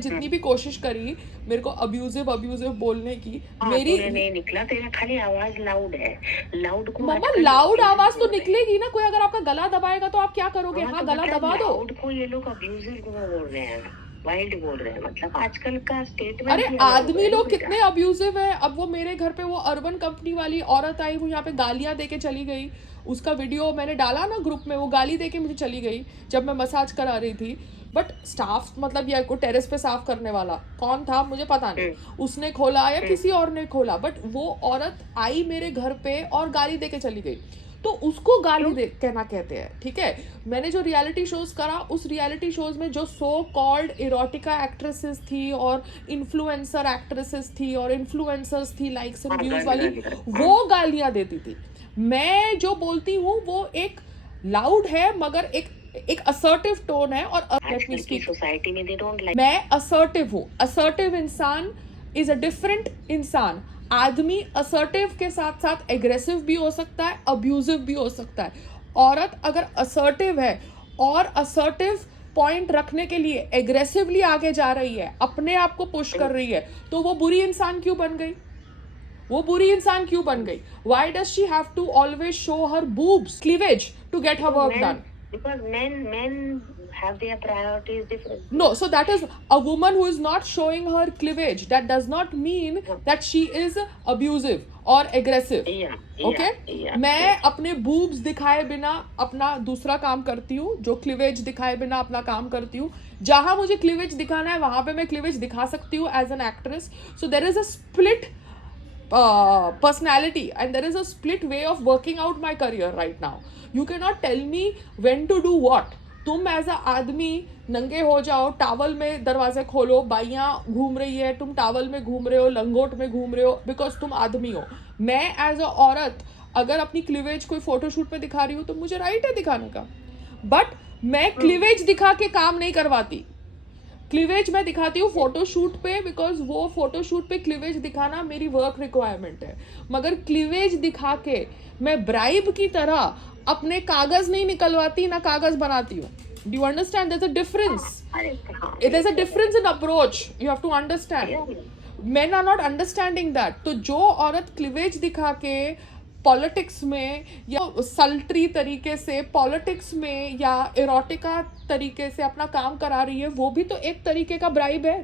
जितनी भी कोशिश करी मेरे को अब्यूजिव बोलने की, मेरी नहीं निकला, तेरा खाली आवाज लाउड है। लाउड को मम्मा लाउड आवाज तो निकलेगी ना, कोई अगर आपका गला दबाएगा तो आप क्या करोगे? हाँ, गला दबा दो। लाउड को ये लोग अब्यूजिव को बोल रहे हैं, वाइल्ड बोल रहे हैं, मतलब आजकल का स्टेटमेंट। अरे आदमी लोग कितने अब्यूजिव है। अब वो मेरे घर पे वो अर्बन कंपनी वाली औरत आई, वो यहाँ पे गालियां दे के चली गई। उसका वीडियो मैंने डाला ना ग्रुप में, वो गाली दे के मुझे चली गई जब मैं मसाज करा रही थी। बट स्टाफ मतलब या को टेरेस पे साफ करने वाला कौन था मुझे पता नहीं, उसने खोला या किसी और ने खोला, बट वो औरत आई मेरे घर पे और गाली दे के चली गई। तो उसको गाली दे कहना कहते हैं, ठीक है। मैंने जो रियलिटी शोज करा, उस रियलिटी शोज में जो सो कॉल्ड इरोटिका एक्ट्रेसेस थी और इन्फ्लुएंसर एक्ट्रेसेस थी और इन्फ्लुएंसर्स थी लाइक्स एंड व्यूज वाली, वो गालियां देती थी। मैं जो बोलती हूँ वो एक लाउड है मगर एक असर्टिव टोन है। और सोसाइटी में मैं असर्टिव हूँ। असर्टिव इंसान इज अ डिफरेंट इंसान। आदमी असर्टिव के साथ साथ एग्रेसिव भी हो सकता है, अब्यूजिव भी हो सकता है। औरत अगर असर्टिव है और असर्टिव पॉइंट रखने के लिए एग्रेसिवली आगे जा रही है, अपने आप को पुश कर रही है, तो वो बुरी इंसान क्यों बन गई? वो बुरी इंसान क्यों बन गई? Why does she have to always show her boobs, cleavage to get her work done? Because men have their priorities different. No, so that is a woman who is not showing her cleavage. That does not mean that she is abusive or aggressive. Okay? मैं अपने boobs दिखाए बिना अपना दूसरा काम करती हूँ, जो cleavage दिखाए बिना अपना काम करती हूँ। जहाँ मुझे cleavage दिखाना है वहाँ पे मैं cleavage दिखा सकती हूँ as an actress. So there is a split personality and there is a split way of working out my career right now. You cannot tell me when to do what. तुम as a आदमी नंगे हो जाओ, towel में दरवाजे खोलो, बाइयाँ घूम रही है, तुम टावल में घूम रहे हो, लंगोट में घूम रहे हो, बिकॉज तुम आदमी हो। मैं एज अ औरत अगर अपनी क्लीवेज कोई फोटोशूट में दिखा रही हूँ तो मुझे राइट है दिखाने का, बट मैं क्लीवेज दिखा के काम नहीं करवाती। क्लीवेज मैं दिखाती हूँ फोटोशूट पे, बिकॉज वो फोटोशूट पे क्लीवेज दिखाना मेरी वर्क रिक्वायरमेंट है। मगर क्लीवेज दिखा के मैं ब्राइब की तरह अपने कागज नहीं निकलवाती, ना कागज बनाती हूँ। Do you understand? There's a difference. There's a difference in approach. You have to understand. Men are not understanding that. तो जो औरत क्लीवेज दिखा के पॉलिटिक्स में या सल्ट्री तरीके से पॉलिटिक्स में या इरोटिका तरीके से अपना काम करा रही है, वो भी तो एक तरीके का ब्राइब है,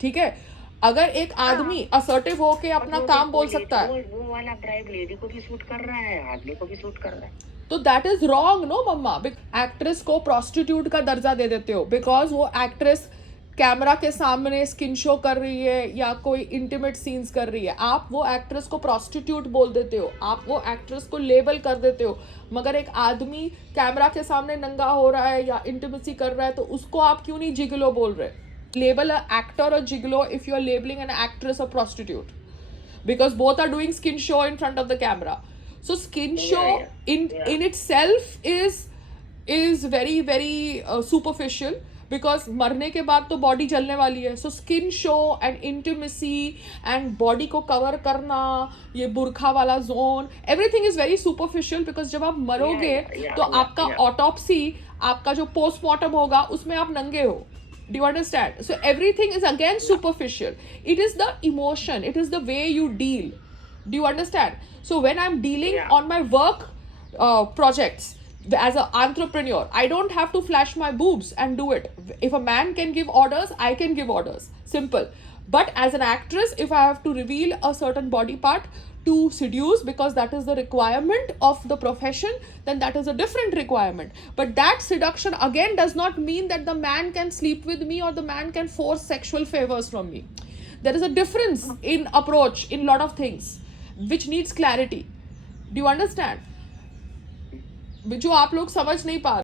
ठीक है। अगर एक आदमी असर्टिव होके अपना काम बोल सकता है, वो वाला ब्राइब लेडी को भी सूट कर रहा है, आदमी को भी सूट कर रहा है, तो दैट इज रॉन्ग नो मम्मा। एक्ट्रेस को प्रोस्टिट्यूट का दर्जा दे देते हो बिकॉज वो एक्ट्रेस कैमरा के सामने स्किन शो कर रही है या कोई इंटीमेट सीन्स कर रही है। आप वो एक्ट्रेस को प्रोस्टिट्यूट बोल देते हो, आप वो एक्ट्रेस को लेबल कर देते हो। मगर एक आदमी कैमरा के सामने नंगा हो रहा है या इंटीमेसी कर रहा है तो उसको आप क्यों नहीं जिगलो बोल रहे? लेबल अ एक्टर और gigolo if you are labeling an actress और prostitute, because both are doing skin show in front of the camera. So skin show in itself is very superficial, because मरने के बाद तो body जलने वाली है. So skin show and intimacy and body को cover करना, ये बुरखा वाला zone, everything is very superficial, because जब आप मरोगे तो आपका ऑटोप्सी, आपका जो पोस्टमार्टम होगा उसमें आप नंगे हो. Do you understand? So everything is again superficial. It is the emotion, it is the way you deal. Do you understand? So when I'm dealing on my work projects as an entrepreneur, I don't have to flash my boobs and do it. If a man can give orders, I can give orders. Simple. But as an actress, if I have to reveal a certain body part to seduce, because that is the requirement of the profession, then that is a different requirement. But that seduction again does not mean that the man can sleep with me or the man can force sexual favors from me. There is a difference in approach in lot of things which needs clarity. Do you understand? जो आप लोग समझ नहीं पा रहे.